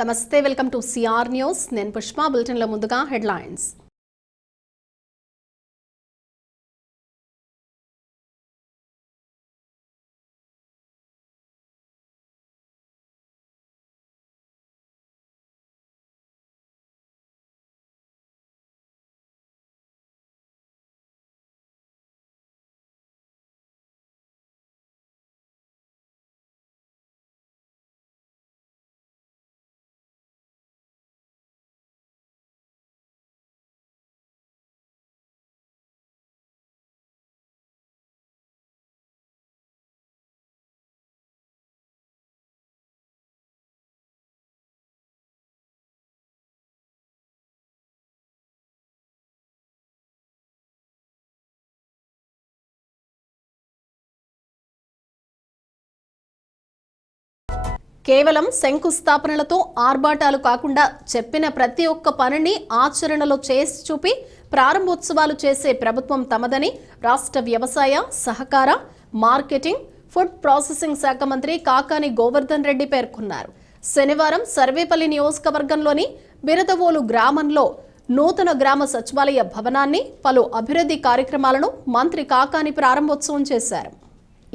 నమస్తే, welcome to CR news. నేను పుష్ప. బులెటిన్లో ముందుగా హెడ్లైన్స్. కేవలం శంకుస్థాపనలతో ఆర్భాటాలు కాకుండా చెప్పిన ప్రతి ఒక్క పనిని ఆచరణలో చేసి చూపి ప్రారంభోత్సవాలు చేసే ప్రభుత్వం తమదని రాష్ట్ర వ్యవసాయ, సహకార, మార్కెటింగ్, ఫుడ్ ప్రాసెసింగ్ శాఖ మంత్రి కాకాని గోవర్ధన్ రెడ్డి పేర్కొన్నారు. శనివారం సర్వేపల్లి నియోజకవర్గంలోని బిరదవోలు గ్రామంలో నూతన గ్రామ సచివాలయ భవనాన్ని, పలు అభివృద్ధి కార్యక్రమాలను మంత్రి కాకాని ప్రారంభోత్సవం చేశారు.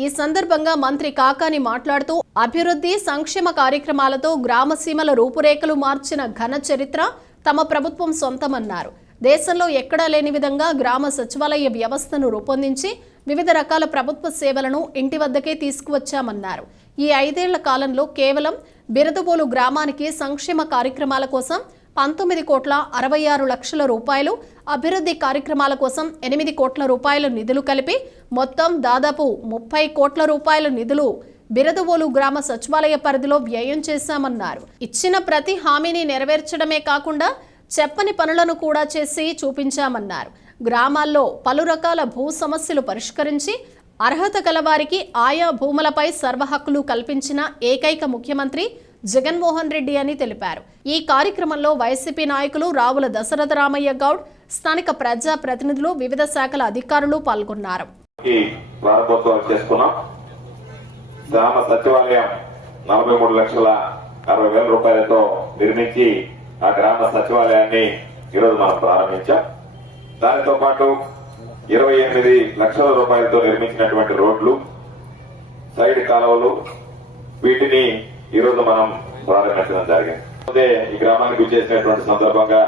ఈ సందర్భంగా మంత్రి కాకాని మాట్లాడుతూ అభివృద్ధి, సంక్షేమ కార్యక్రమాలతో గ్రామసీమల రూపురేఖలు మార్చిన ఘన చరిత్ర తమ ప్రభుత్వం సొంతమన్నారు. దేశంలో ఎక్కడా లేని విధంగా గ్రామ సచివాలయ వ్యవస్థను రూపొందించి వివిధ రకాల ప్రభుత్వ సేవలను ఇంటి వద్దకే తీసుకువచ్చామన్నారు. ఈ 5 ఏళ్ల కాలంలో కేవలం బిరదవోలు గ్రామానికి సంక్షేమ కార్యక్రమాల కోసం 19,66,00,000 రూపాయలు, అభివృద్ధి కార్యక్రమాల కోసం 8 కోట్ల రూపాయల నిధులు కలిపి మొత్తం దాదాపు 30 కోట్ల రూపాయల నిధులు బిరదవోలు గ్రామ సచివాలయ పరిధిలో వ్యయం చేశామన్నారు. ఇచ్చిన ప్రతి హామీని నెరవేర్చడమే కాకుండా చెప్పని పనులను కూడా చేసి చూపించామన్నారు. గ్రామాల్లో పలు రకాల భూ సమస్యలు పరిష్కరించి అర్హత గలవారికి ఆయా భూములపై సర్వ హక్కులు కల్పించిన ఏకైక ముఖ్యమంత్రి జగన్మోహన్ రెడ్డి అని తెలిపారు. ఈ కార్యక్రమంలో వైసీపీ నాయకులు రావుల దశరథ రామయ్య గౌడ్, స్థానిక ప్రజా ప్రతినిధులు, వివిధ శాఖల అధికారులు పాల్గొన్నారు. గ్రామ సచివాలయం 43,60,000 రూపాయలతో నిర్మించి ఆ గ్రామ సచివాలయాన్ని ఈరోజు మనం ప్రారంభించాం. దానితో పాటు 28 లక్షల రూపాయలతో నిర్మించినటువంటి రోడ్లు, సైడ్ కాలువలు, వీటిని ఈరోజు మనం ప్రారంభించడం జరిగింది. అదే ఈ గ్రామానికి విచ్చేసినటువంటి సందర్భంగా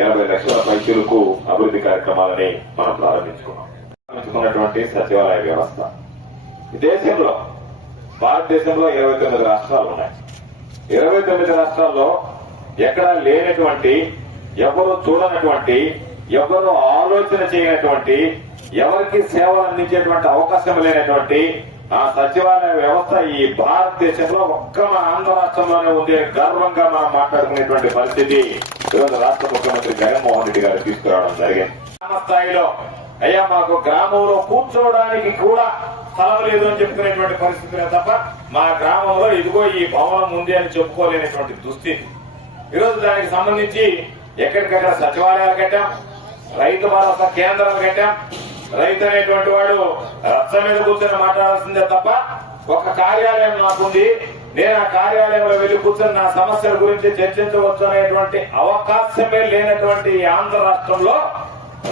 80 లక్షల పైసలకు అభివృద్ధి కార్యక్రమాలని మనం ప్రారంభించుకున్నటువంటి సచివాలయ వ్యవస్థ దేశంలో, భారతదేశంలో 29 రాష్ట్రాలు ఉన్నాయి. 29 రాష్ట్రాల్లో ఎక్కడా లేనటువంటి, ఎవరు చూడనటువంటి, ఎవరు ఆలోచన చేయనటువంటి, ఎవరికి సేవలు అందించేటువంటి అవకాశం లేనటువంటి ఆ సచివాలయ వ్యవస్థ ఈ భారతదేశంలో ఒక్క మన ఆంధ్ర రాష్ట్రంలోనే ఉంది. గర్వంగా మనం మాట్లాడుకునేటువంటి పరిస్థితి ఈరోజు రాష్ట్ర ముఖ్యమంత్రి జగన్మోహన్ రెడ్డి గారు తీసుకురావడం జరిగింది. గ్రామ స్థాయిలో అయ్యా మాకు గ్రామంలో కూర్చోవడానికి కూడా స్థలం లేదు అని చెప్పుకునేటువంటి పరిస్థితులే తప్ప మా గ్రామంలో ఇదిగో ఈ భవనం ఉంది అని చెప్పుకోలేనటువంటి దుస్థితి. ఈరోజు దానికి సంబంధించి ఎక్కడికక్కడ సచివాలయాలు కట్టాం, రైతు భరోసా కేంద్రాలు కట్టాం. రైతు అనేటువంటి వాడు రచ్చ మీద కూర్చొని మాట్లాడాల్సిందే తప్ప ఒక కార్యాలయం నాకుంది, నేను ఆ కార్యాలయంలో వెళ్లి కూర్చొని నా సమస్యల గురించి చర్చించవచ్చు అనేటువంటి అవకాశమే లేనటువంటి ఆంధ్ర రాష్ట్రంలో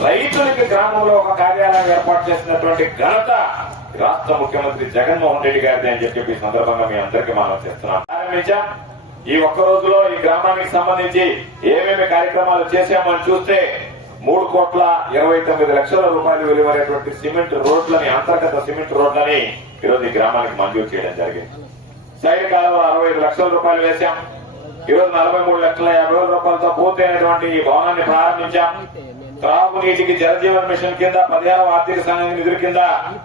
రైతులకి గ్రామంలో ఒక కార్యాలయం ఏర్పాటు చేసినటువంటి ఘనత రాష్ట్ర ముఖ్యమంత్రి జగన్మోహన్ రెడ్డి గారిది అని చెప్పి ఈ సందర్భంగా మీ అందరికీ మనం చేస్తున్నాం. ప్రారంభించాం. ఈ ఒక్క రోజులో ఈ గ్రామానికి సంబంధించి ఏమేమి కార్యక్రమాలు చేశామని చూస్తే 3,29,00,000 రూపాయలు విలువైనటువంటి సిమెంట్ రోడ్లని, అంతర్గత సిమెంట్ రోడ్లని ఈరోజు ఈ గ్రామానికి మంజూరు చేయడం జరిగింది. సైడ్ కాలువ 65 లక్షల రూపాయలు వేశాం. ఈరోజు 43,50,000 రూపాయలతో పూర్తయినటువంటి ఈ భవనాన్ని ప్రారంభించాం. త్రాగునీటికి జలజీవన్ మిషన్ కింద 16వ ఆర్థిక సంఘం నిధుల కింద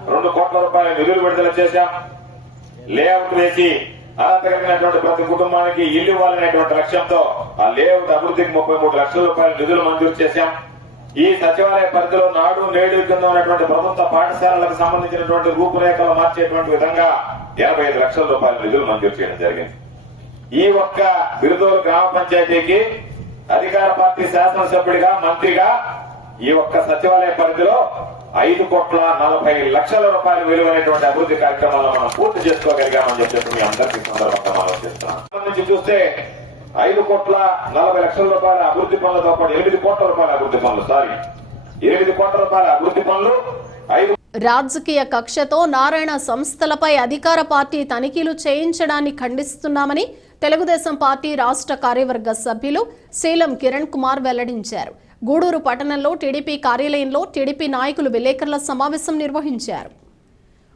2 కోట్ల రూపాయల నిధులు విడుదల చేశాం. లేఅవుట్ వేసి అర్హత కలిగినటువంటి ప్రతి కుటుంబానికి ఇల్లు ఇవ్వాలనేటువంటి లక్ష్యంతో ఆ లేఅవుట్ అభివృద్ధికి 33 లక్షల రూపాయల నిధులు మంజూరు చేశాం. ఈ సచివాలయ పరిధిలో నాడు నేడు కింద ఉన్నటువంటి ప్రభుత్వ పాఠశాలలకు సంబంధించినటువంటి రూపురేఖలు మార్చేటువంటి విధంగా 85 లక్షల రూపాయల నిధులు మంజూరు చేయడం జరిగింది. ఈ ఒక్క బిరదవోలు గ్రామ పంచాయతీకి అధికార పార్టీ శాసనసభ్యుడిగా, మంత్రిగా ఈ ఒక్క సచివాలయ పరిధిలో 5,40,00,000 రూపాయలు విలువైనటువంటి అభివృద్ధి కార్యక్రమాలను మనం పూర్తి చేసుకోగలిగామని చెప్పి మీ అందరికీ సందర్భంగా మనం చేస్తున్నాం. సంబంధించి చూస్తే 5,40,00,000 అభివృద్ధి పనులతో పాటు 8 కోట్ల రూపాయల అభివృద్ధి పనులు 8 కోట్ల రూపాయల అభివృద్ధి పనులు. రాజకీయ కక్షతో నారాయణ సంస్థలపై అధికార పార్టీ తనిఖీలు చేయించడాన్ని ఖండిస్తున్నామని తెలుగుదేశం పార్టీ రాష్ట్ర కార్యవర్గ సభ్యులు శీలం కిరణ్ కుమార్ వెల్లడించారు. గూడూరు పట్టణంలో టీడీపీ కార్యాలయంలో టీడీపీ నాయకులు విలేకరుల సమావేశం నిర్వహించారు.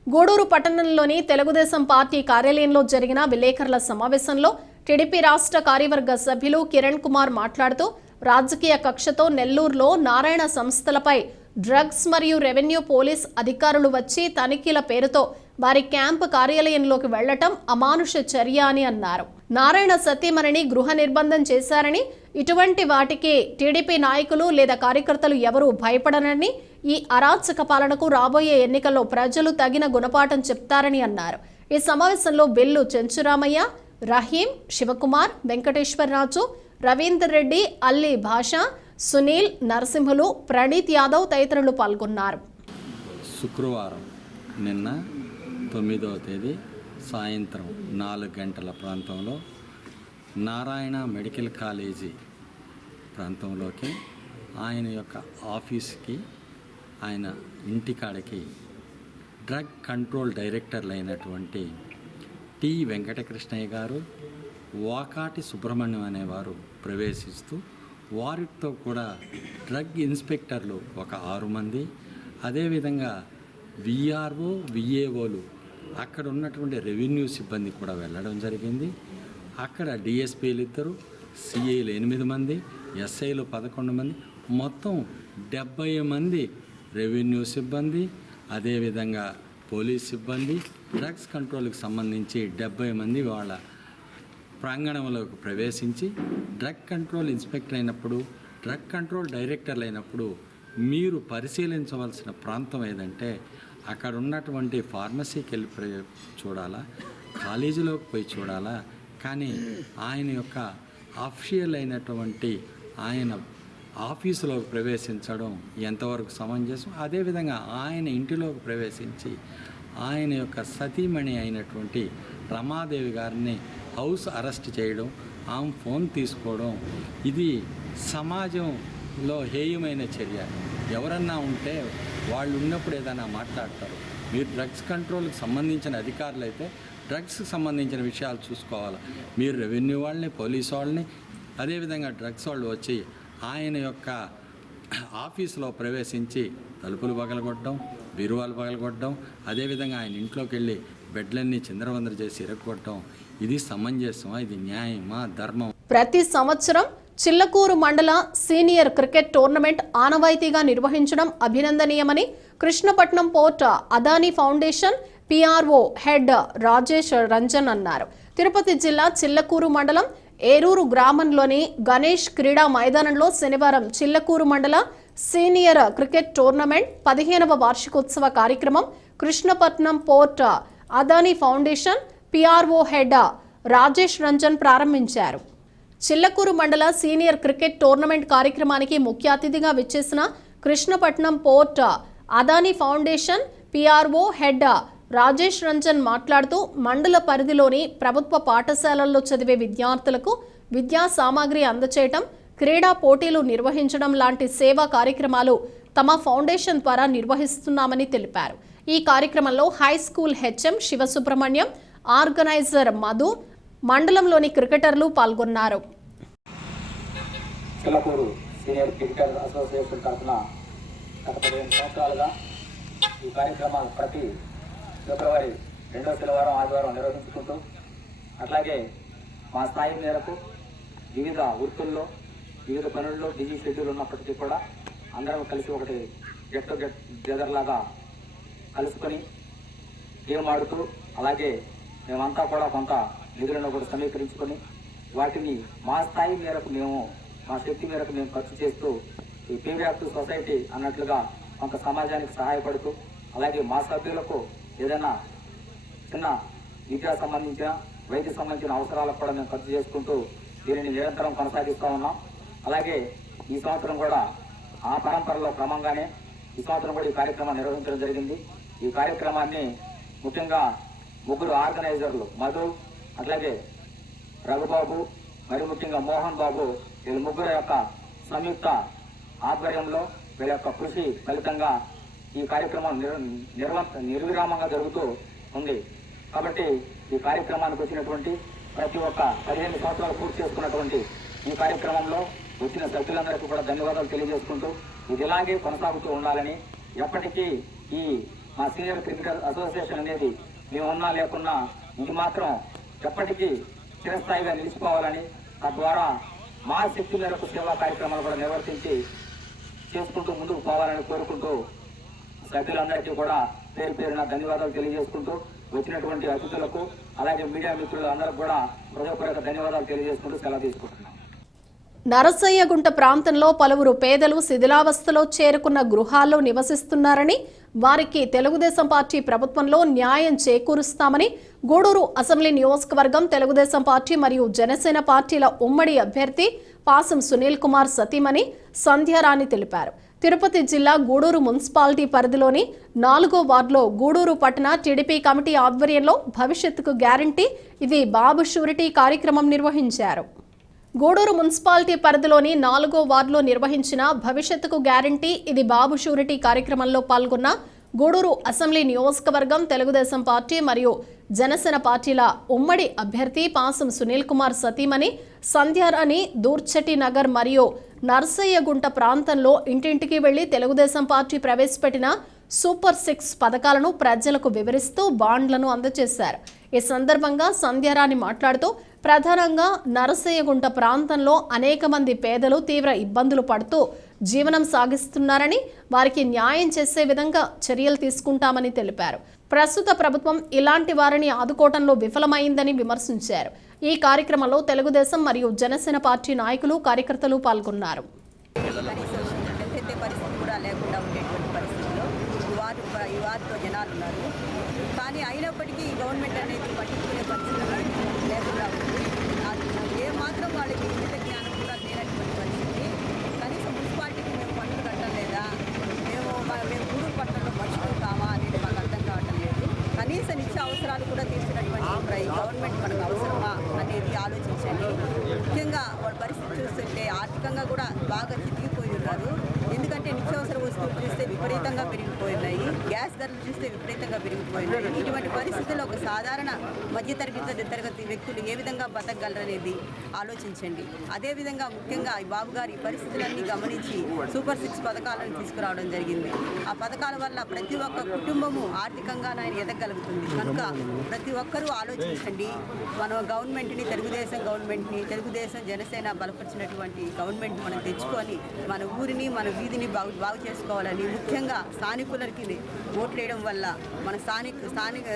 గూడూరు పట్టణంలోని తెలుగుదేశం పార్టీ కార్యాలయంలో జరిగిన విలేకరుల సమావేశంలో టీడీపీ రాష్ట్ర కార్యవర్గ సభ్యులు కిరణ్ కుమార్ మాట్లాడుతూ రాజకీయ కక్షతో నెల్లూరులో నారాయణ సంస్థలపై డ్రగ్స్ మరియు రెవెన్యూ పోలీస్ అధికారులు వచ్చి తనిఖీల పేరుతో వారి క్యాంపు కార్యాలయంలోకి వెళ్లటం అమానుష చర్య అని అన్నారు. నారాయణ సతీమణిని గృహ నిర్బంధం చేశారని, ఇటువంటి వాటికి టీడీపీ నాయకులు లేదా కార్యకర్తలు ఎవరూ భయపడరని, ఈ అరాచక పాలనకు రాబోయే ఎన్నికల్లో ప్రజలు తగిన గుణపాఠం చెప్తారని అన్నారు. ఈ సమావేశంలో బెల్లు చెంచురామయ్య, రహీం, శివకుమార్, వెంకటేశ్వరరాజు, రవీందర్ రెడ్డి, అల్లి భాష, సునీల్, నరసింహులు, ప్రణీత్ యాదవ్ తదితరులు పాల్గొన్నారు. శుక్రవారం నిన్న 9వ తేదీ సాయంత్రం 4 గంటల ప్రాంతంలో నారాయణ మెడికల్ కాలేజీ ప్రాంతంలోకి ఆయన యొక్క ఆఫీస్కి, ఆయన ఇంటికాడకి డ్రగ్ కంట్రోల్ డైరెక్టర్లు అయినటువంటి టి వెంకటకృష్ణయ్య గారు, వాకాటి సుబ్రహ్మణ్యం అనేవారు ప్రవేశిస్తూ వారితో కూడా డ్రగ్ ఇన్స్పెక్టర్లు ఒక 6 మంది, అదేవిధంగా విఆర్ఓ, విఏఓలు, అక్కడ ఉన్నటువంటి రెవెన్యూ సిబ్బంది కూడా వెళ్ళడం జరిగింది. అక్కడ డిఎస్పీలు 2, సిఐలు 8 మంది, ఎస్ఐలు 11 మంది, మొత్తం 70 మంది రెవెన్యూ సిబ్బంది, అదేవిధంగా పోలీస్ సిబ్బంది, డ్రగ్స్ కంట్రోల్కి సంబంధించి 70 మంది వాళ్ళ ప్రాంగణంలోకి ప్రవేశించి డ్రగ్ కంట్రోల్ ఇన్స్పెక్టర్ అయినప్పుడు, డ్రగ్ కంట్రోల్ డైరెక్టర్లు అయినప్పుడు మీరు పరిశీలించవలసిన ప్రాంతం ఏదంటే అక్కడ ఉన్నటువంటి ఫార్మసీకి వెళ్ళి చూడాలా, కాలేజీలోకి పోయి చూడాలా, కానీ ఆయన యొక్క అఫీషియల్ అయినటువంటి ఆయన ఆఫీసులోకి ప్రవేశించడం ఎంతవరకు సమంజసం, అదేవిధంగా ఆయన ఇంటిలోకి ప్రవేశించి ఆయన యొక్క సతీమణి అయినటువంటి రమాదేవి గారిని హౌస్ అరెస్ట్ చేయడం, ఆమె ఫోన్ తీసుకోవడం, ఇది సమాజంలో హేయమైన చర్య. ఎవరన్నా ఉంటే వాళ్ళు ఉన్నప్పుడు ఏదైనా మాట్లాడతారు. మీరు డ్రగ్స్ కంట్రోల్కి సంబంధించిన అధికారులు అయితే డ్రగ్స్కి సంబంధించిన విషయాలు చూసుకోవాలి. మీరు రెవెన్యూ వాళ్ళని, పోలీసు వాళ్ళని, అదేవిధంగా డ్రగ్స్ వాళ్ళు వచ్చి ఆయన యొక్క ఆఫీసులో ప్రవేశించి తలుపులు పగలగొట్టడం, బీరువాలు పగలగొట్టడం, అదేవిధంగా ఆయన ఇంట్లోకి వెళ్ళి బెడ్లన్నీ చిందరవందర చేసి ఇరగొట్టడం, ఇది సమంజసమా? ఇది న్యాయమా? ధర్మం? ప్రతి సంవత్సరం చిల్లకూరు మండల సీనియర్ క్రికెట్ టోర్నమెంట్ ఆనవాయితీగా నిర్వహించడం అభినందనీయమని Krishnapatnam port Adani foundation PRO head Rajesh Ranjan అన్నారు. తిరుపతి జిల్లా చిల్లకూరు మండలం ఏరూరు గ్రామంలోని గణేష్ క్రీడా మైదానంలో శనివారం చిల్లకూరు మండల సీనియర్ క్రికెట్ టోర్నమెంట్ 15వ వార్షికోత్సవ కార్యక్రమం Krishnapatnam port Adani foundation PRO head Rajesh Ranjan ప్రారంభించారు. చిల్లకూరు మండల సీనియర్ క్రికెట్ టోర్నమెంట్ కార్యక్రమానికి ముఖ్య అతిథిగా విచ్చేసిన Krishnapatnam port Adani foundation PRO head Rajesh Ranjan మాట్లాడుతూ మండల పరిధిలోని ప్రభుత్వ పాఠశాలల్లో చదివే విద్యార్థులకు విద్యా సామాగ్రి అందచేయటం, క్రీడా పోటీలు నిర్వహించడం లాంటి సేవా కార్యక్రమాలు తమ ఫౌండేషన్ ద్వారా నిర్వహిస్తున్నామని తెలిపారు. ఈ కార్యక్రమంలో high school HM Sivasubrahmanyam, organizer Madhu, మండలంలోని క్రికెటర్లు పాల్గొన్నారు. చిల్లకూరు సీనియర్ క్రికెటర్ అసోసియేషన్ తరఫున గత 15 సంవత్సరాలుగా ఈ కార్యక్రమాలు ప్రతి ఫిబ్రవరి 2వ శనివారం, ఆదివారం నిర్వహించుకుంటూ, అట్లాగే మా స్థాయి మేరకు వివిధ వృత్తుల్లో, వివిధ పనుల్లో బిజీ షెడ్యూల్ ఉన్నప్పటికీ కూడా అందరం కలిసి ఒకటి గెట్ టుగెదర్ లాగా కలుసుకొని గేమ్ ఆడుతూ, అలాగే మేమంతా కూడా కొంత నిధులను కూడా సమీకరించుకొని వాటిని మా స్థాయి మేరకు మేము, మా శక్తి మేరకు మేము ఖర్చు చేస్తూ ఈ పీవ్యాప్ట్ సొసైటీ అన్నట్లుగా కొంత సమాజానికి సహాయపడుతూ, అలాగే మా సభ్యులకు ఏదైనా చిన్న విద్యా సంబంధించిన, వైద్య సంబంధించిన అవసరాలకు కూడా మేము ఖర్చు చేసుకుంటూ దీనిని నిరంతరం కొనసాగిస్తూ ఉన్నాం. అలాగే ఈ సంవత్సరం కూడా ఆ పరంపరలో క్రమంగానే ఈ సంవత్సరం కూడా ఈ కార్యక్రమాన్ని నిర్వహించడం జరిగింది. ఈ కార్యక్రమాన్ని ముఖ్యంగా 3 ఆర్గనైజర్లు మధు, అట్లాగే రఘుబాబు, మరి ముఖ్యంగా మోహన్ బాబు వీళ్ళ ముగ్గురు యొక్క సంయుక్త ఆధ్వర్యంలో వీళ్ళ యొక్క కృషి ఫలితంగా ఈ కార్యక్రమం నిర్విరామంగా జరుగుతూ ఉంది. కాబట్టి ఈ కార్యక్రమానికి వచ్చినటువంటి ప్రతి ఒక్క 15 సంవత్సరాలు పూర్తి చేసుకున్నటువంటి ఈ కార్యక్రమంలో వచ్చిన సభ్యులందరికీ కూడా ధన్యవాదాలు తెలియజేసుకుంటూ ఇది ఇలాగే కొనసాగుతూ ఉండాలని, ఎప్పటికీ ఈ మా సీనియర్ క్రికెటర్ అసోసియేషన్ అనేది మేము ఉన్నా లేకున్నా ఇది మాత్రం ఎప్పటికీ చిరస్థాయిగా నిలిచిపోవాలని, తద్వారా మా శక్తి మేరకు సేవా కార్యక్రమాలు కూడా నిర్వర్తించి చేసుకుంటూ ముందుకు పోవాలని కోరుకుంటూ సభ్యులందరికీ కూడా పేరు పేరున ధన్యవాదాలు తెలియజేసుకుంటూ వచ్చినటువంటి అతిథులకు అలాగే మీడియా మిత్రులు అందరికి కూడా హృదయపూర్వక ధన్యవాదాలు తెలియజేసుకుంటూ సెలవు తీసుకుంటున్నాం. నరసయ్యగుంట ప్రాంతంలో పలువురు పేదలు శిథిలావస్థలో చేరుకున్న గృహాల్లో నివసిస్తున్నారని, వారికి తెలుగుదేశం పార్టీ ప్రభుత్వంలో న్యాయం చేకూరుస్తామని గూడూరు అసెంబ్లీ నియోజకవర్గం తెలుగుదేశం పార్టీ మరియు జనసేన పార్టీల ఉమ్మడి అభ్యర్థి పాసం సునీల్ కుమార్ సతీమణి సంధ్యారాణి తెలిపారు. తిరుపతి జిల్లా గూడూరు మున్సిపాలిటీ పరిధిలోని 4వ వార్డులో గూడూరు పట్టణ టీడీపీ కమిటీ ఆధ్వర్యంలో భవిష్యత్తుకు గ్యారంటీ ఇది బాబు షూరిటీ కార్యక్రమం నిర్వహించారు. గూడూరు మున్సిపాలిటీ పరిధిలోని 4వ వార్డులో నిర్వహించిన భవిష్యత్తుకు గ్యారంటీ ఇది బాబు షూరిటీ కార్యక్రమంలో పాల్గొన్న గూడూరు అసెంబ్లీ నియోజకవర్గం తెలుగుదేశం పార్టీ మరియు జనసేన పార్టీల ఉమ్మడి అభ్యర్థి పాసం సునీల్ కుమార్ సతీమణి సంధ్యారాణి దూర్చటి నగర్ మరియు నర్సయ్యగుంట ప్రాంతంలో ఇంటింటికి వెళ్లి తెలుగుదేశం పార్టీ ప్రవేశపెట్టిన సూపర్ 6 పథకాలను ప్రజలకు వివరిస్తూ బాండ్లను అందజేశారు. ఈ సందర్భంగా సంధ్యారాణి మాట్లాడుతూ ప్రధానంగా నరసయ్యగుంట ప్రాంతంలో అనేక మంది పేదలు తీవ్ర ఇబ్బందులు పడుతూ జీవనం సాగిస్తున్నారని, వారికి న్యాయం చేసే విధంగా చర్యలు తీసుకుంటామని తెలిపారు. ప్రస్తుత ప్రభుత్వం ఇలాంటి వారిని ఆదుకోవడంలో విఫలమైందని విమర్శించారు. ఈ కార్యక్రమంలో తెలుగుదేశం మరియు జనసేన పార్టీ నాయకులు కార్యకర్తలు పాల్గొన్నారు. ఈ వారితో జనాలు ఉన్నారు, కానీ అయినప్పటికీ ఈ గవర్నమెంట్ అనేది పట్టించుకునే పరిస్థితి లేకుండా ఉంది. ఏ మాత్రం వాళ్ళకి ఇంత జ్ఞానం కూడా లేనటువంటి పరిస్థితి. కనీసం మున్సిపాలిటీకి మేము పన్నులు కట్టలేదా, మేము గూడూరు పట్టణంలో మనుషులు కావా అనేది మాకు అర్థం కావటం లేదు. కనీస నిత్య అవసరాలు కూడా తీర్చినటువంటి ఈ గవర్నమెంట్ మనకు అవసరమా అనేది ఆలోచించండి. ముఖ్యంగా వాళ్ళ పరిస్థితి చూస్తుంటే ఆర్థికంగా కూడా బాగా చితికిపోయి ఉన్నారు. ఎందుకంటే నిత్యావసర వస్తువులు చూస్తే విపరీతంగా పెరిగిపోయినాయి, గ్యాస్ ధరలు చూస్తే విపరీతంగా పెరిగిపోయినాయి. ఇటువంటి పరిస్థితుల్లో ఒక సాధారణ మధ్యతరగతి వ్యక్తులు ఏ విధంగా బతకగలరనేది ఆలోచించండి. అదేవిధంగా ముఖ్యంగా ఈ బాబు గారు ఈ పరిస్థితులన్నీ గమనించి సూపర్ 6 పథకాలను తీసుకురావడం జరిగింది. ఆ పథకాల వల్ల ప్రతి ఒక్క కుటుంబము ఆర్థికంగా ఆయన ఎదగలుగుతుంది. కనుక ప్రతి ఒక్కరూ ఆలోచించండి. మన గవర్నమెంట్ని, తెలుగుదేశం గవర్నమెంట్ని, తెలుగుదేశం జనసేన బలపరిచినటువంటి గవర్నమెంట్ మనం తెచ్చుకొని మన ఊరిని, మన వీధిని బాగు చేసుకోవాలని, ముఖ్యంగా స్థానికులకి ఓట్లు వేయడం వల్ల మన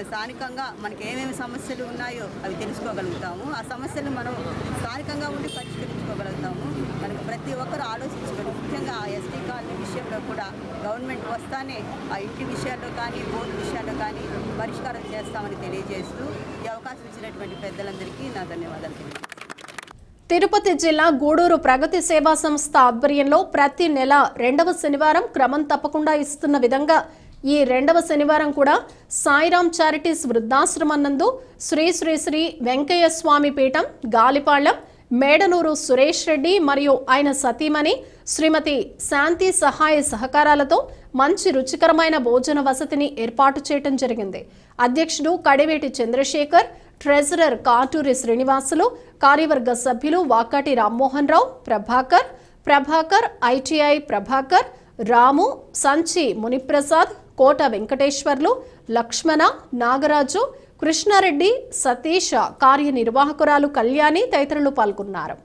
స్థానికంగా మనకి ఏమేమి సమస్యలు ఉన్నాయో అవి తెలుసుకోగలుగుతాము. ఆ సమస్యలు మనం స్థానికంగా ఉండి పరిష్కరించుకోగలుగుతాము. కనుక ప్రతి ఒక్కరు ఆలోచించుకొని, ముఖ్యంగా ఆ ఎస్టీ కాలనీ విషయంలో కూడా గవర్నమెంట్ వస్తానే ఆ ఇంటి విషయాల్లో కానీ, బోర్డు విషయాల్లో కానీ పరిష్కారం చేస్తామని తెలియజేస్తూ ఈ అవకాశం ఇచ్చినటువంటి పెద్దలందరికీ నా ధన్యవాదాలు. తిరుపతి జిల్లా గూడూరు ప్రగతి సేవా సంస్థ ఆధ్వర్యంలో ప్రతి నెల 2వ శనివారం క్రమం తప్పకుండా ఇస్తున్న విధంగా ఈ 2వ శనివారం కూడా సాయిరామ్ చారిటీస్ వృద్ధాశ్రమం నందు శ్రీ శ్రీ శ్రీ వెంకయ్య స్వామి పీఠం గాలిపాళ్యం మేడనూరు సురేష్ రెడ్డి మరియు ఆయన సతీమణి శ్రీమతి శాంతి సహాయ సహకారాలతో మంచి రుచికరమైన భోజన వసతిని ఏర్పాటు చేయడం జరిగింది. అధ్యక్షుడు కడివేటి చంద్రశేఖర్, ట్రెజరర్ కాటూరి శ్రీనివాసులు, కార్యవర్గ సభ్యులు వాకాటి రామ్మోహన్ రావు, ప్రభాకర్, ఐటీఐ ప్రభాకర్, రాము, సంచి మునిప్రసాద్, కోట వెంకటేశ్వర్లు, లక్ష్మణ, నాగరాజు, కృష్ణారెడ్డి, సతీష్, కార్యనిర్వాహకురాలు కళ్యాణి తదితరులు పాల్గొన్నారు.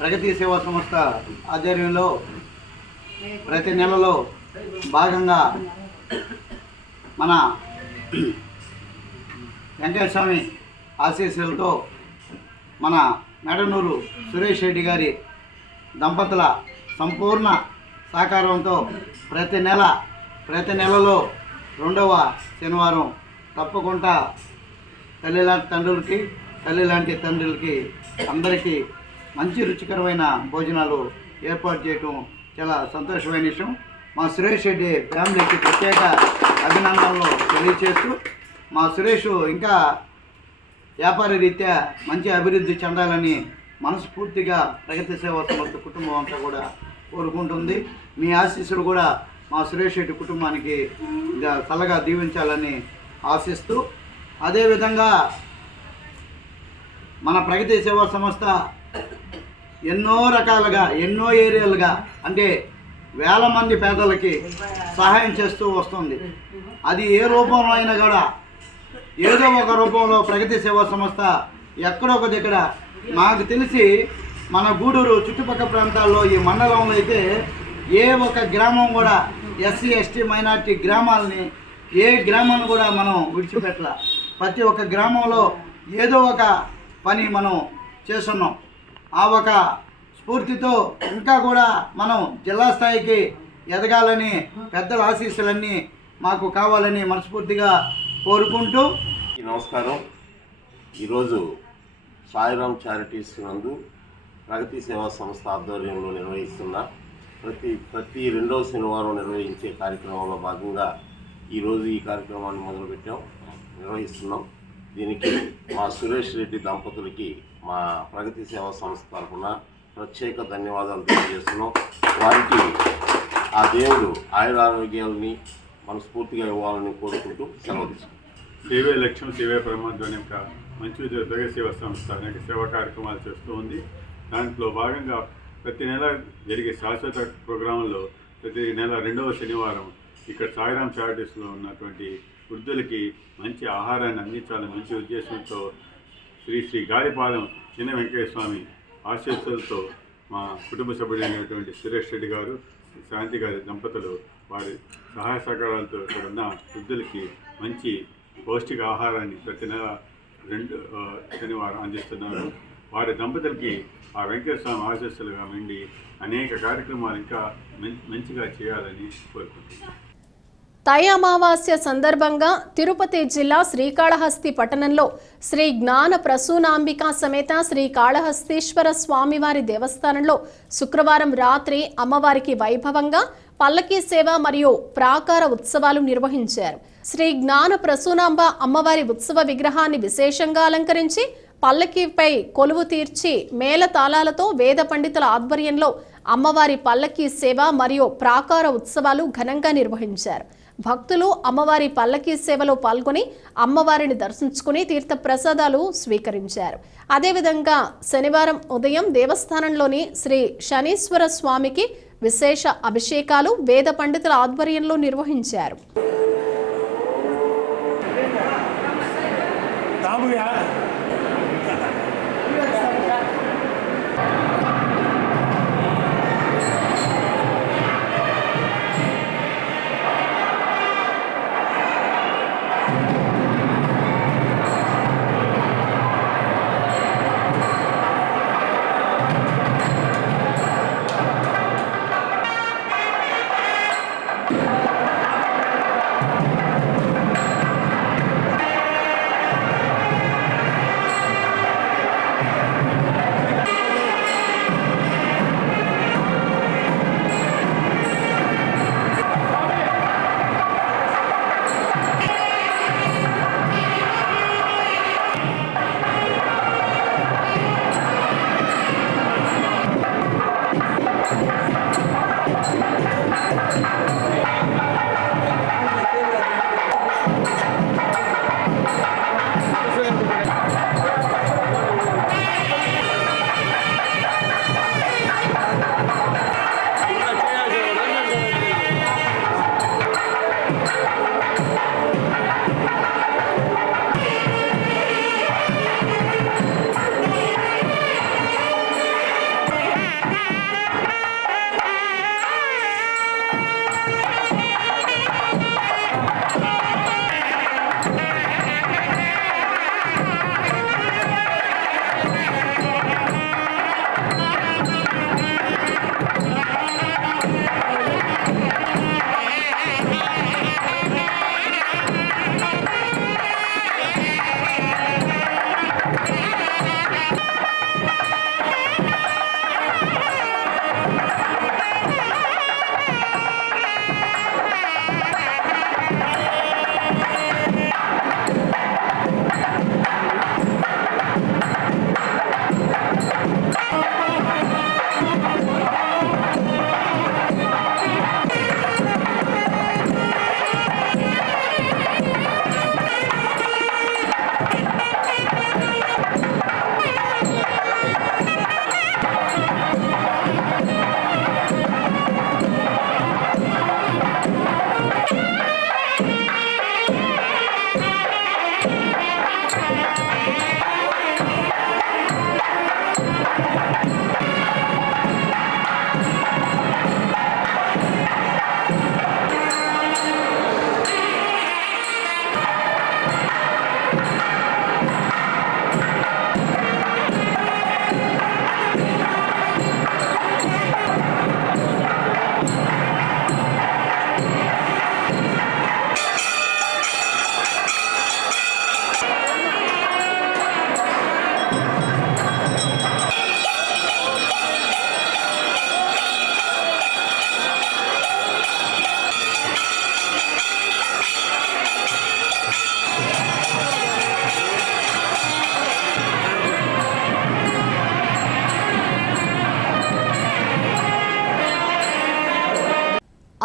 ప్రగతి సేవా సంస్థ ఆధ్వర్యంలో ప్రతి నెలలో భాగంగా మన వెంకయ్య స్వామి ఆశీస్సులతో మన మేడనూరు సురేష్ రెడ్డి గారి దంపతుల సంపూర్ణ సహకారంతో ప్రతి నెలలో 2వ శనివారం తప్పకుండా తల్లి లాంటి తండ్రులకి అందరికీ మంచి రుచికరమైన భోజనాలు ఏర్పాటు చేయటం చాలా సంతోషమైన విషయం. మా సురేష్ రెడ్డి ఫ్యామిలీకి ప్రత్యేక అభినందనలు తెలియచేస్తూ మా సురేష్ ఇంకా వ్యాపార రీత్యా మంచి అభివృద్ధి చెందాలని మనస్ఫూర్తిగా ప్రగతి సేవా సంస్థ కుటుంబం అంతా కూడా కోరుకుంటుంది. మీ ఆశీస్సులు కూడా మా సురేష్ రెడ్డి కుటుంబానికి చల్లగా దీవించాలని ఆశిస్తూ, అదేవిధంగా మన ప్రగతి సేవా సంస్థ ఎన్నో రకాలుగా ఎన్నో ఏరియాలుగా అంటే వేల మంది పేదలకి సహాయం చేస్తూ వస్తుంది. అది ఏ రూపంలో అయినా కూడా ఏదో ఒక రూపంలో ప్రగతి సేవా సంస్థ ఎక్కడో ఒక దగ్గర నాకు తెలిసి మన గూడూరు చుట్టుపక్కల ప్రాంతాల్లో ఈ మండలంలో అయితే ఏ ఒక గ్రామం కూడా ఎస్సీ ఎస్టీ మైనార్టీ గ్రామాలని ఏ గ్రామాన్ని కూడా మనం విడిచిపెట్టాల. ప్రతి ఒక్క గ్రామంలో ఏదో ఒక పని మనం చేస్తున్నాం. ఆ ఒక స్ఫూర్తితో ఇంకా కూడా మనం జిల్లా స్థాయికి ఎదగాలని పెద్దల ఆశీస్సులన్నీ మాకు కావాలని మనస్ఫూర్తిగా కోరుకుంటూ నమస్కారం. ఈరోజు సాయిరామ్ చారిటీస్ నందు ప్రగతి సేవా సంస్థ ఆధ్వర్యంలో నిర్వహిస్తున్న ప్రతి 2వ శనివారం నిర్వహించే కార్యక్రమంలో భాగంగా ఈరోజు ఈ కార్యక్రమాన్ని నిర్వహిస్తున్నాం. దీనికి మా సురేష్ రెడ్డి దంపతులకి మా ప్రగతి సేవా సంస్థ తరఫున ప్రత్యేక ధన్యవాదాలు తెలియజేస్తున్నాం. వారికి ఆ దేవుడు ఆయురారోగ్యాలని మనస్ఫూర్తిగా ఇవ్వాలని కోరుకుంటూ సెలవు తీసుకుంటాం. సేవే లక్ష్యం సేవే ప్రమాదం యొక్క మంచి ప్రగతి సేవా సంస్థ అనేక సేవా కార్యక్రమాలు చేస్తూ ఉంది. దాంట్లో భాగంగా ప్రతి నెల జరిగే శాశ్వత ప్రోగ్రాంలో ప్రతి నెల 2వ శనివారం ఇక్కడ సాయిరామ్ చారిటీస్లో ఉన్నటువంటి వృద్ధులకి మంచి ఆహారాన్ని అందించాలని మంచి ఉద్దేశంతో శ్రీ గాలిపాలెం చిన్న వెంకయ్య స్వామి ఆశీస్సులతో మా కుటుంబ సభ్యుడైనటువంటి సురేష్ రెడ్డి గారు, శాంతి గారి దంపతులు వారి సహాయ సహకారాలతో ఇక్కడ ఉన్న వృద్ధులకి మంచి పౌష్టిక ఆహారాన్ని ప్రతి నెల 2వ శనివారం అందిస్తున్నారు. వారి దంపతులకి ఆ వెంకయ్య స్వామి ఆశీస్సులుగా ఉండి అనేక కార్యక్రమాలు ఇంకా మంచిగా చేయాలని కోరుకుంటున్నాను. తై అమావాస్య సందర్భంగా తిరుపతి జిల్లా శ్రీకాళహస్తి పట్టణంలో శ్రీ జ్ఞాన ప్రసూనాంబికా సమేత శ్రీ కాళహస్తీశ్వర స్వామివారి దేవస్థానంలో శుక్రవారం రాత్రి అమ్మవారికి వైభవంగా పల్లకీ సేవ మరియు ప్రాకార ఉత్సవాలు నిర్వహించారు. శ్రీ జ్ఞాన ప్రసూనాంబ అమ్మవారి ఉత్సవ విగ్రహాన్ని విశేషంగా అలంకరించి పల్లకీపై కొలువు తీర్చి మేళ తాళాలతో వేద పండితుల ఆధ్వర్యంలో అమ్మవారి పల్లకీ సేవ మరియు ప్రాకార ఉత్సవాలు ఘనంగా నిర్వహించారు. భక్తులు అమ్మవారి పల్లకీ సేవలో పాల్గొని అమ్మవారిని దర్శించుకుని తీర్థ ప్రసాదాలు స్వీకరించారు. అదేవిధంగా శనివారం ఉదయం దేవస్థానంలోని శ్రీ శనీశ్వర స్వామికి విశేష అభిషేకాలు వేద పండితుల ఆధ్వర్యంలో నిర్వహించారు.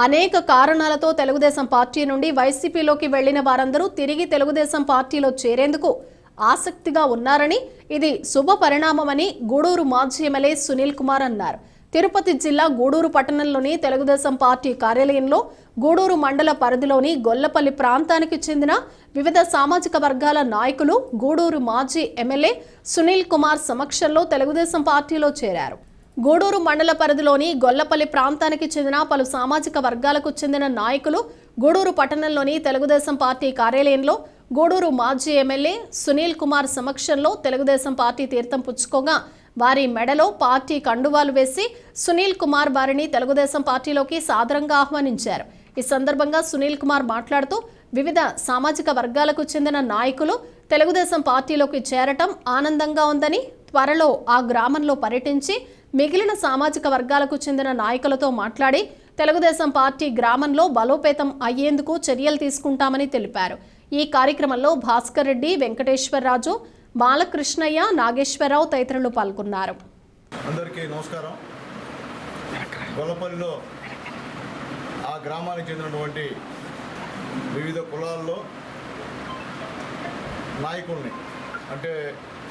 అనేక కారణాలతో తెలుగుదేశం పార్టీ నుండి వైసీపీలోకి వెళ్లిన వారందరూ తిరిగి తెలుగుదేశం పార్టీలో చేరేందుకు ఆసక్తిగా ఉన్నారని, ఇది శుభ పరిణామమని గూడూరు మాజీ ఎమ్మెల్యే సునీల్ కుమార్ అన్నారు. తిరుపతి జిల్లా గూడూరు పట్టణంలోని తెలుగుదేశం పార్టీ కార్యాలయంలో గూడూరు మండల పరిధిలోని గొల్లపల్లి ప్రాంతానికి చెందిన వివిధ సామాజిక వర్గాల నాయకులు గూడూరు మాజీ ఎమ్మెల్యే సునీల్ కుమార్ సమక్షంలో తెలుగుదేశం పార్టీలో చేరారు. గూడూరు మండల పరిధిలోని గొల్లపల్లి ప్రాంతానికి చెందిన పలు సామాజిక వర్గాలకు చెందిన నాయకులు గూడూరు పట్టణంలోని తెలుగుదేశం పార్టీ కార్యాలయంలో గూడూరు మాజీ ఎమ్మెల్యే సునీల్ కుమార్ సమక్షంలో తెలుగుదేశం పార్టీ తీర్థం పుచ్చుకోగా వారి మెడలో పార్టీ కండువాలు వేసి సునీల్ కుమార్ వారిని తెలుగుదేశం పార్టీలోకి సాదరంగా ఆహ్వానించారు. ఈ సందర్భంగా సునీల్ కుమార్ మాట్లాడుతూ వివిధ సామాజిక వర్గాలకు చెందిన నాయకులు తెలుగుదేశం పార్టీలోకి చేరటం ఆనందంగా ఉందని, త్వరలో ఆ గ్రామంలో పర్యటించి మిగిలిన సామాజిక వర్గాలకు చెందిన నాయకులతో మాట్లాడి తెలుగుదేశం పార్టీ గ్రామంలో బలోపేతం అయ్యేందుకు చర్యలు తీసుకుంటామని తెలిపారు. ఈ కార్యక్రమంలో భాస్కర్ రెడ్డి, వెంకటేశ్వరరాజు, బాలకృష్ణయ్య, నాగేశ్వరరావు తదితరులు పాల్గొన్నారు. అందరికీ నమస్కారం. గొల్లపల్లిలో ఆ గ్రామానికి చెందినటువంటి వివిధ కులాల్లో నాయకుల్ని, అంటే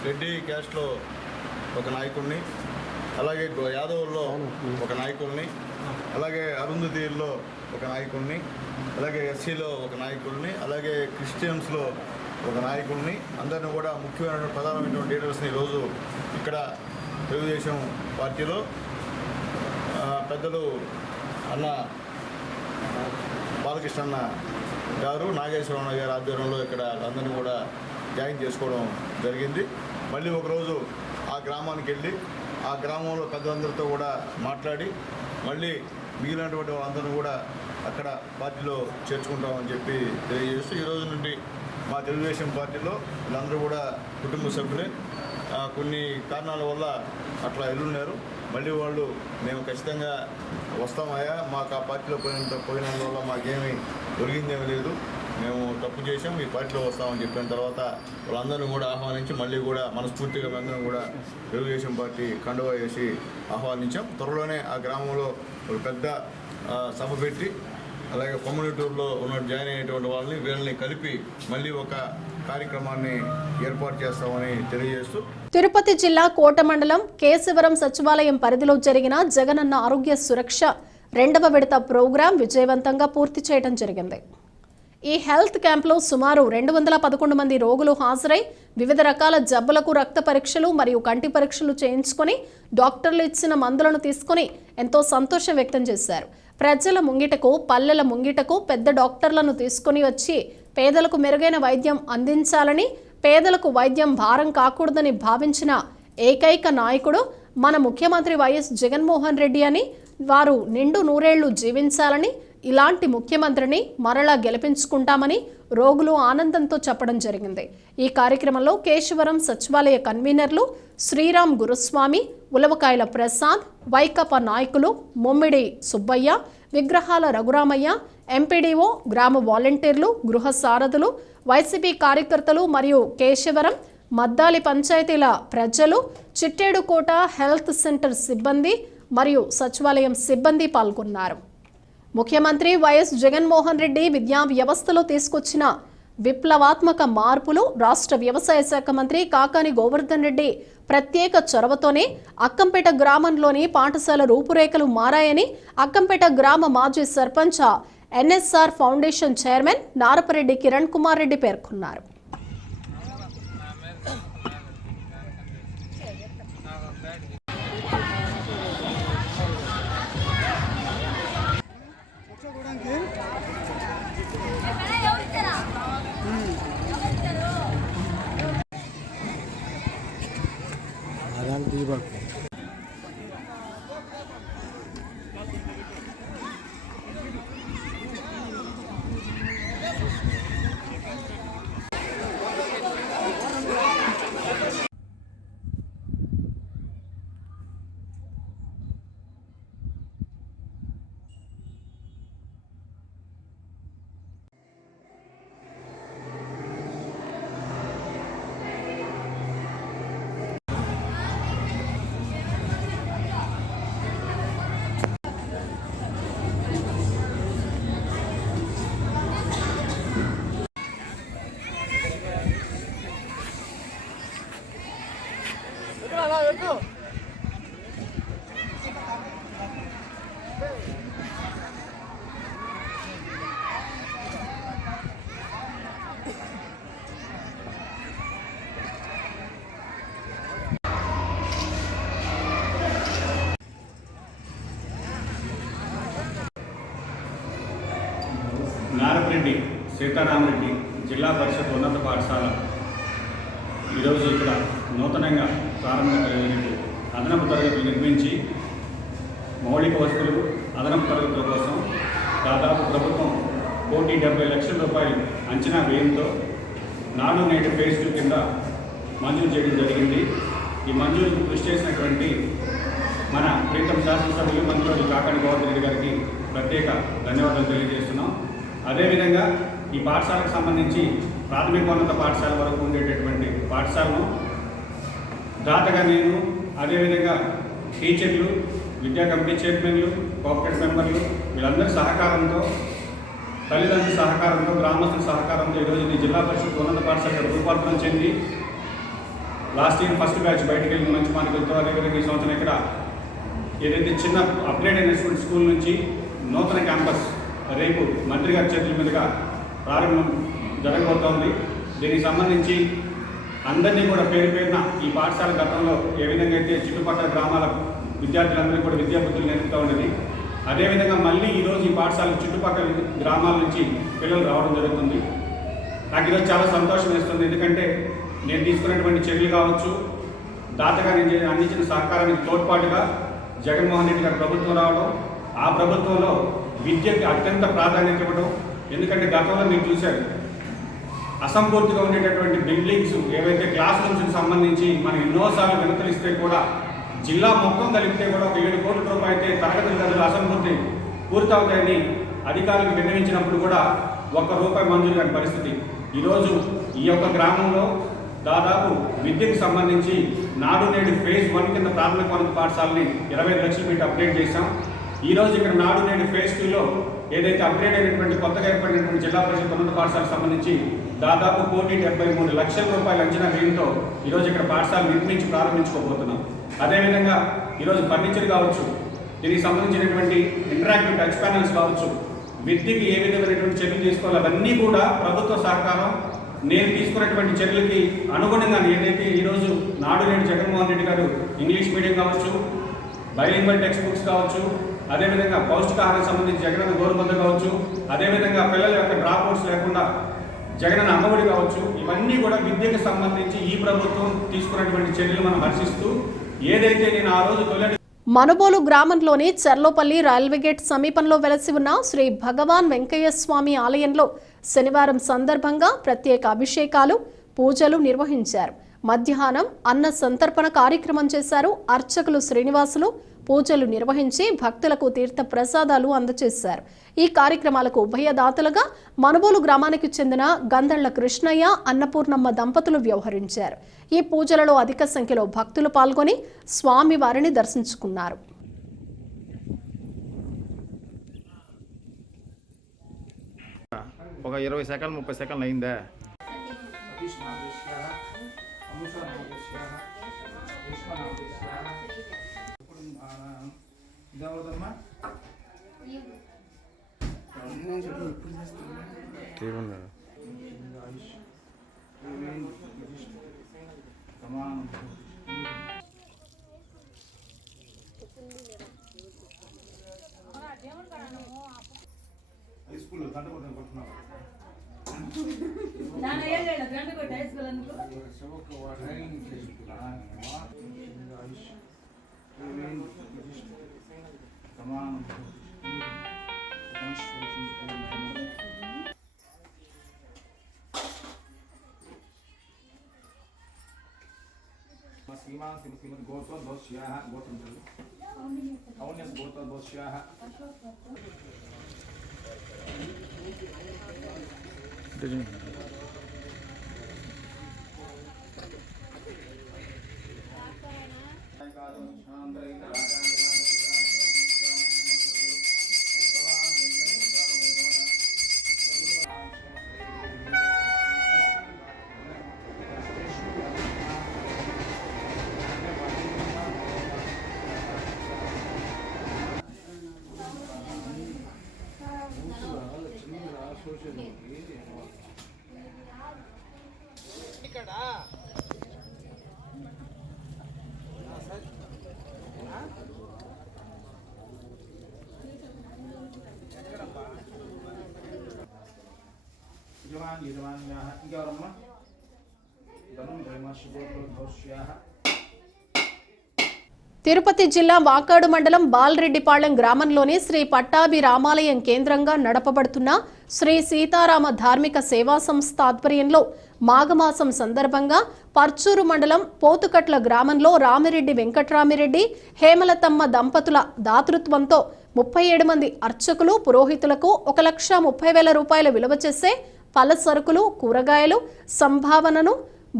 రెడ్డి క్యాస్ట్లో ఒక నాయకుడిని, అలాగే యాదవుల్లో ఒక నాయకుల్ని, అలాగే అరుంధతీల్లో ఒక నాయకుడిని, అలాగే ఎస్సీలో ఒక నాయకుడిని, అలాగే క్రిస్టియన్స్లో ఒక నాయకుడిని, అందరినీ కూడా ముఖ్యమైన ప్రధానమైనటువంటి లీడర్స్ని ఈరోజు ఇక్కడ తెలుగుదేశం పార్టీలో పెద్దలు అన్న బాలకృష్ణ గారు, నాగేశ్వరరావు గారి ఆధ్వర్యంలో ఇక్కడ అందరినీ కూడా జాయిన్ చేసుకోవడం జరిగింది. మళ్ళీ ఒకరోజు ఆ గ్రామానికి వెళ్ళి ఆ గ్రామంలో పెద్దలందరితో కూడా మాట్లాడి మళ్ళీ మిగిలినటువంటి వాళ్ళందరూ కూడా అక్కడ పార్టీలో చేర్చుకుంటామని చెప్పి తెలియజేస్తూ, ఈరోజు నుండి మా తెలుగుదేశం పార్టీలో వీళ్ళందరూ కూడా కుటుంబ సభ్యులే. కొన్ని కారణాల వల్ల అట్లా వెళ్ళున్నారు. మళ్ళీ వాళ్ళు మేము ఖచ్చితంగా వస్తామయ్యా, మాకు ఆ పార్టీలో పోయినందువల్ల మాకేమీ దొరికిందేమీ లేదు, మేము తప్పు చేసాం, మీ పార్టీలో వస్తామని చెప్పిన తర్వాత వాళ్ళందరినీ కూడా ఆహ్వానించి మళ్ళీ కూడా మనస్ఫూర్తిగా అందరం కూడా తెలుగుదేశం పార్టీ కండువా వేసి ఆహ్వానించాం. త్వరలోనే ఆ గ్రామంలో ఒక పెద్ద సభ పెట్టి అలాగే కమ్యూనిటీలో ఉన్న జాయిన్ అయినటువంటి వాళ్ళని వీళ్ళని కలిపి మళ్ళీ ఒక కార్యక్రమాన్ని ఏర్పాటు చేస్తామని తెలియజేస్తూ, తిరుపతి జిల్లా కోట మండలం కేశవరం సచివాలయం పరిధిలో జరిగిన జగనన్న ఆరోగ్య సురక్ష 2వ విడత ప్రోగ్రాం విజయవంతంగా పూర్తి చేయడం జరిగింది. ఈ హెల్త్ క్యాంప్లో సుమారు 211 మంది రోగులు హాజరై వివిధ రకాల జబ్బులకు రక్త పరీక్షలు మరియు కంటి పరీక్షలు చేయించుకొని డాక్టర్లు ఇచ్చిన మందులను తీసుకొని ఎంతో సంతోషం వ్యక్తం చేశారు. ప్రజల ముంగిటకు, పల్లెల ముంగిటకు పెద్ద డాక్టర్లను తీసుకొని వచ్చి పేదలకు మెరుగైన వైద్యం అందించాలని, పేదలకు వైద్యం భారం కాకూడదని భావించిన ఏకైక నాయకుడు మన ముఖ్యమంత్రి వైఎస్ జగన్మోహన్ రెడ్డి అని, వారు నిండు నూరేళ్లు జీవించాలని, ఇలాంటి ముఖ్యమంత్రిని మరలా గెలిపించుకుంటామని రోగులు ఆనందంతో చెప్పడం జరిగింది. ఈ కార్యక్రమంలో కేశవరం సచివాలయ కన్వీనర్లు శ్రీరామ్ గురుస్వామి, ఉలవకాయల ప్రసాద్, వైకాపా నాయకులు ముమ్మిడి సుబ్బయ్య, విగ్రహాల రఘురామయ్య, ఎంపీడీఓ, గ్రామ వాలంటీర్లు, గృహ సారథులు, వైసీపీ కార్యకర్తలు మరియు కేశవరం, మద్దాలి పంచాయతీల ప్రజలు, చిట్టేడుకోట హెల్త్ సెంటర్ సిబ్బంది మరియు సచివాలయం సిబ్బంది పాల్గొన్నారు. ముఖ్యమంత్రి వైఎస్ జగన్మోహన్ రెడ్డి విద్యా వ్యవస్థలో తీసుకొచ్చిన విప్లవాత్మక మార్పులు, రాష్ట్ర వ్యవసాయ శాఖ మంత్రి కాకాని గోవర్ధన్ రెడ్డి ప్రత్యేక చొరవతోనే అక్కంపేట గ్రామంలోని పాఠశాల రూపురేఖలు మారాయని అక్కంపేట గ్రామ మాజీ sarpanch NSR foundation chairman Narapa Reddy Kiran Kumar Reddy పేర్కొన్నారు. నారపరెడ్డి సీతారామరెడ్డి జిల్లా పరిషత్ ఉన్నత పాఠశాల ఈరోజు ఇక్కడ నూతనంగా ప్రారంభమైనట్టు అదనపు తరగతులు నిర్మించి మౌలిక వసతులు అదనపు తరగతుల కోసం దాదాపు ప్రభుత్వం 1,70 లక్షల రూపాయలు అంచనా వ్యయంతో నాడు నేడు ఫేజ్ 2 కింద మంజూరు చేయడం జరిగింది. ఈ మంజూరుకు కృషి చేసినటువంటి మన ప్రీతం శాసనసభ్యులు మంత్రులు కాకాని గోవర్ధన్ రెడ్డి గారికి ప్రత్యేక ధన్యవాదాలు తెలియజేస్తున్నాం. అదేవిధంగా ఈ పాఠశాలకు సంబంధించి ప్రాథమికోన్నత పాఠశాల వరకు ఉండేటటువంటి పాఠశాలను దాతగా నేను, అదేవిధంగా టీచర్లు, విద్యా కమిటీ చైర్మన్లు, కోఆపరేటివ్ మెంబర్లు వీళ్ళందరి సహకారంతో, తల్లిదండ్రుల సహకారంతో, గ్రామస్తుల సహకారంతో ఈరోజు ఈ జిల్లా పరిషత్ ఉన్నత పాఠశాల రూపాంతరం చెంది లాస్ట్ ఇయర్ ఫస్ట్ బ్యాచ్ బయటకు వెళ్ళిన మంచి మార్కులతో, అదేవిధంగా ఈ సంవత్సరం ఇక్కడ ఏదైతే చిన్న అప్గ్రేడ్ అయినటువంటి స్కూల్ నుంచి నూతన క్యాంపస్ రేపు మంత్రి గారి చేతుల మీదుగా ప్రారంభం జరగబోతోంది. దీనికి సంబంధించి అందరినీ కూడా పేరు పేరున ఈ పాఠశాల గతంలో ఏ విధంగా అయితే చుట్టుపక్కల గ్రామాల విద్యార్థులందరికీ కూడా విద్యాబుద్ధులు నేర్పుతూ ఉండేది, అదేవిధంగా మళ్ళీ ఈరోజు ఈ పాఠశాల చుట్టుపక్కల గ్రామాల నుంచి పిల్లలు రావడం జరుగుతుంది. నాకు ఈరోజు చాలా సంతోషం వేస్తుంది. ఎందుకంటే నేను తీసుకున్నటువంటి చర్యలు కావచ్చు, దాతగా నేను అందించిన సహకారానికి తోడ్పాటుగా జగన్మోహన్ రెడ్డి గారి ప్రభుత్వం రావడం, ఆ ప్రభుత్వంలో విద్యకి అత్యంత ప్రాధాన్యత ఇవ్వడం. ఎందుకంటే గతంలో మీరు చూశారు, అసంపూర్తిగా ఉండేటటువంటి బిల్డింగ్స్ ఏవైతే క్లాస్ రూమ్స్కి సంబంధించి మనం ఎన్నోసార్లు వినతులు ఇస్తే కూడా జిల్లా మొత్తం కలిపితే కూడా ఒక 7 కోట్ల రూపాయలైతే తరగతుల గదులు అసంపూర్తి పూర్తవుతాయని అధికారులకు విన్నవించినప్పుడు కూడా ₹1 మంజూరు కాని పరిస్థితి. ఈరోజు ఈ యొక్క గ్రామంలో దాదాపు విద్యకు సంబంధించి నాడు నేడు ఫేజ్ 1 కింద ప్రాథమికోన్నత పాఠశాలని 25 లక్షలు పెట్టి అప్గ్రేడ్ చేశాం. ఈరోజు ఇక్కడ నాడు నేడు ఫేజ్ 2లో ఏదైతే అప్గ్రేడ్ అయినటువంటి కొత్తగా ఏర్పడినటువంటి జిల్లా పరిషత్ ఉన్నత పాఠశాలకు సంబంధించి దాదాపు 1,73 లక్షల రూపాయల అంచనా వ్యయంతో ఈరోజు ఇక్కడ పాఠశాల నిర్మించి ప్రారంభించుకోబోతున్నాం. అదేవిధంగా ఈరోజు ఫర్నిచర్ కావచ్చు, దీనికి సంబంధించినటువంటి ఇంటరాక్టివ్ టచ్ ప్యానల్స్ కావచ్చు, విద్యకి ఏ విధమైనటువంటి చర్యలు తీసుకోవాలి అవన్నీ కూడా ప్రభుత్వ సహకారం, నేను తీసుకున్నటువంటి చర్యలకి అనుగుణంగా ఏదైతే ఈరోజు నాడు నేడు జగన్మోహన్ రెడ్డి గారు ఇంగ్లీష్ మీడియం కావచ్చు, బైలింగ్వల్ టెక్స్ట్ బుక్స్ కావచ్చు, అదేవిధంగా పౌష్టికాహారానికి సంబంధించి జగనన్న గోరుముద్ద కావచ్చు, అదేవిధంగా పిల్లల యొక్క డ్రాప్అవుట్స్ లేకుండా జగనన్న అమ్మఒడి కావచ్చు, ఇవన్నీ కూడా విద్యకు సంబంధించి ఈ ప్రభుత్వం తీసుకున్నటువంటి చర్యలు మనం హర్షిస్తూ ఏదైతే నేను ఆ రోజు మనుబోలు గ్రామంలోని చర్లోపల్లి రైల్వే గేట్ సమీపంలో వెలసి ఉన్న శ్రీ భగవాన్ వెంకయ్య స్వామి ఆలయంలో శనివారం సందర్భంగా ప్రత్యేక అభిషేకాలు, పూజలు నిర్వహించారు. మధ్యాహ్నం అన్న సంతర్పణ కార్యక్రమం చేశారు. అర్చకులు శ్రీనివాసులు పూజలు నిర్వహించి భక్తులకు తీర్థ ప్రసాదాలు అందజేశారు. ఈ కార్యక్రమాలకు ఉభయదాతలుగా మనుబోలు గ్రామానికి చెందిన గంధళ్ల కృష్ణయ్య, అన్నపూర్ణమ్మ దంపతులు వ్యవహరించారు. ఈ పూజలలో అధిక సంఖ్యలో భక్తులు పాల్గొని స్వామివారిని దర్శించుకున్నారు. ఒక 20 సెకండ్లు 30 సెకండ్లు అయిందా? స్కూల్లో గంట కొట్టుకుంటున్నాం. श्रीमान श्रीमती गौतम बोस्याः गौतम औन्यस गौतम बोस्याः యజమాన్యాः ఇంకెవరమ్మా ధనం ధర్మశుభోద్భోష్యాः. తిరుపతి జిల్లా వాకాడు మండలం బాలరెడ్డిపాళెం గ్రామంలోని శ్రీ పట్టాభి రామాలయం కేంద్రంగా నడపబడుతున్న శ్రీ సీతారామ ధార్మిక సేవా సంస్థ ఆధ్వర్యంలో మాఘమాసం సందర్భంగా పర్చూరు మండలం పోతుకట్ల గ్రామంలో రామిరెడ్డి వెంకట్రామిరెడ్డి హేమలతమ్మ దంపతుల దాతృత్వంతో 37 మంది అర్చకులు పురోహితులకు 1,30,000 రూపాయల విలువ చేసే పల సరుకులు కూరగాయలు సంభావనను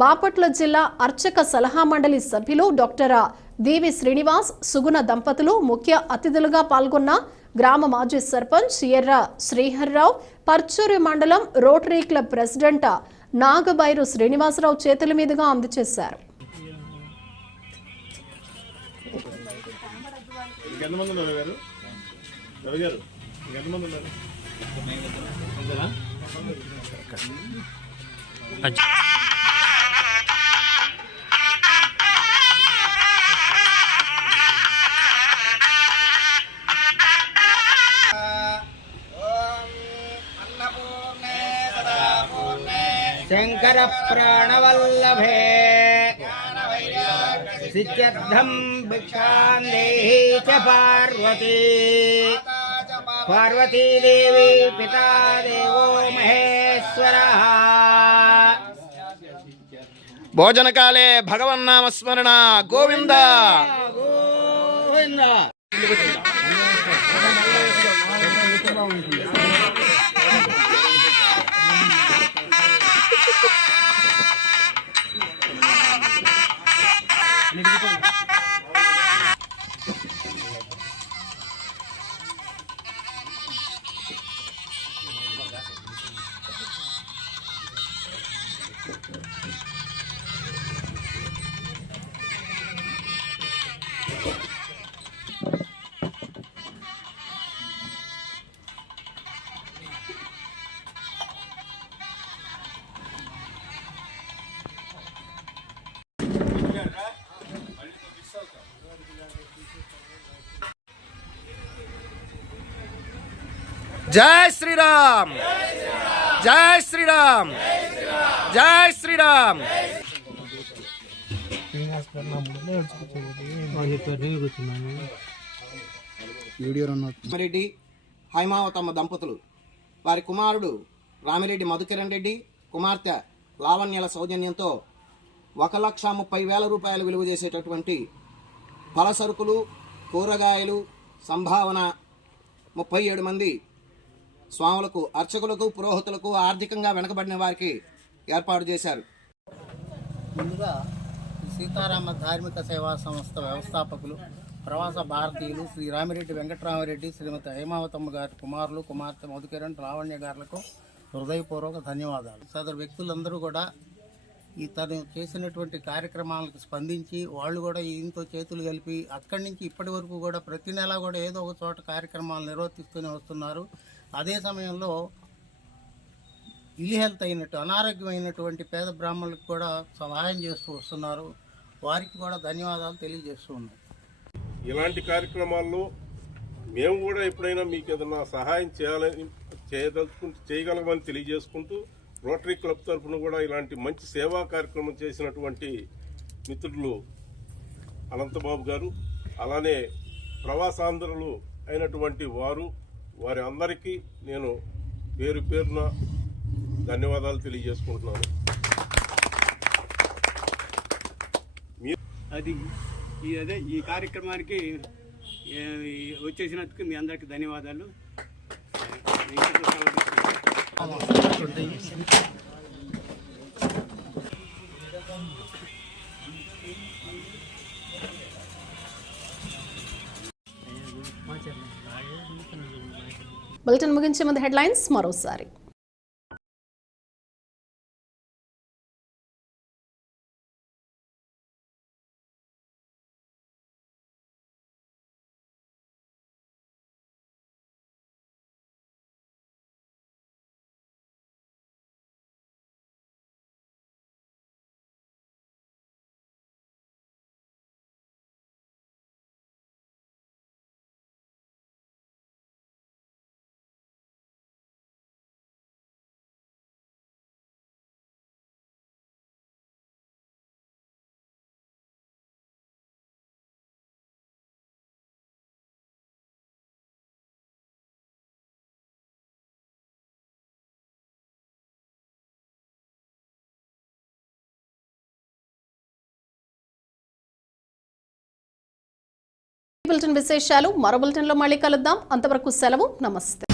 బాపట్ల జిల్లా అర్చక సలహా మండలి సభ్యులు డాక్టర్ దీవి శ్రీనివాస్ సుగుణ దంపతులు ముఖ్య అతిథులుగా పాల్గొన్న గ్రామ మాజీ సర్పంచ్ ఎర్ర శ్రీహర్రావు, పర్చూరు మండలం rotary club president Nagabairu Srinivasarao చేతుల మీదుగా అందజేశారు. శంకర ప్రాణవల్లభే సిద్ధ్యర్థం భిక్షాం దేహి చ పార్వతీదేవి పితా దేవో మహేశ్వరః. భోజనకాలే భగవన్నామస్మరణ గోవింద గోవింద. జై శ్రీరామ్, జై శ్రీరామ్, జై శ్రీరామ్. రెడ్డి హైమావతమ్మ దంపతులు వారి కుమారుడు రామిరెడ్డి మధుకిరణ్ రెడ్డి కుమార్తె లావణ్యల సౌజన్యంతో 1,30,000 రూపాయలు విలువ చేసేటటువంటి ఫల సరుకులు కూరగాయలు సంభావన 37 మంది స్వాములకు అర్చకులకు పురోహితులకు ఆర్థికంగా వెనకబడిన వారికి ఏర్పాటు చేశారు. ముందుగా సీతారామ ధార్మిక సేవా సంస్థ వ్యవస్థాపకులు ప్రవాస భారతీయులు శ్రీ రామిరెడ్డి వెంకట్రామరెడ్డి శ్రీమతి హేమావతమ్మ గారి కుమారులు కుమార్తె మధుకిరణ్ లావణ్య గారులకు హృదయపూర్వక ధన్యవాదాలు. సదరు వ్యక్తులందరూ కూడా తను చేసినటువంటి కార్యక్రమాలకు స్పందించి వాళ్ళు కూడా ఈయనతో చేతులు కలిపి అక్కడి నుంచి ఇప్పటి వరకు కూడా ప్రతి నెల కూడా ఏదో ఒక చోట కార్యక్రమాలు నిర్వర్తిస్తూనే వస్తున్నారు. అదే సమయంలో ఇల్ హెల్త్ అయినట్టు అనారోగ్యమైనటువంటి పేద బ్రాహ్మణులకు కూడా సహాయం చేస్తూ వస్తున్నారు. వారికి కూడా ధన్యవాదాలు తెలియజేస్తూ ఉన్నాం. ఇలాంటి కార్యక్రమాల్లో మేము కూడా ఎప్పుడైనా మీకు ఏదైనా సహాయం చేయగలమని తెలియజేసుకుంటూ రోటరీ క్లబ్ తరఫున కూడా ఇలాంటి మంచి సేవా కార్యక్రమం చేసినటువంటి మిత్రులు అనంతబాబు గారు, అలానే ప్రవాసాంధ్రులు అయినటువంటి వారి అందరికీ నేను పేరు పేరున ధన్యవాదాలు తెలియజేసుకుంటున్నాను. ఈ కార్యక్రమానికి వచ్చేసినందుకు మీ అందరికీ ధన్యవాదాలు. బులెటిన్ ముగించే ముందు హెడ్లైన్స్ మరోసారి. బులెటిన్ విశేషాలు మరో బులెటిన్లో మళ్ళీ కలుద్దాం. అంతవరకు సెలవు. నమస్తే.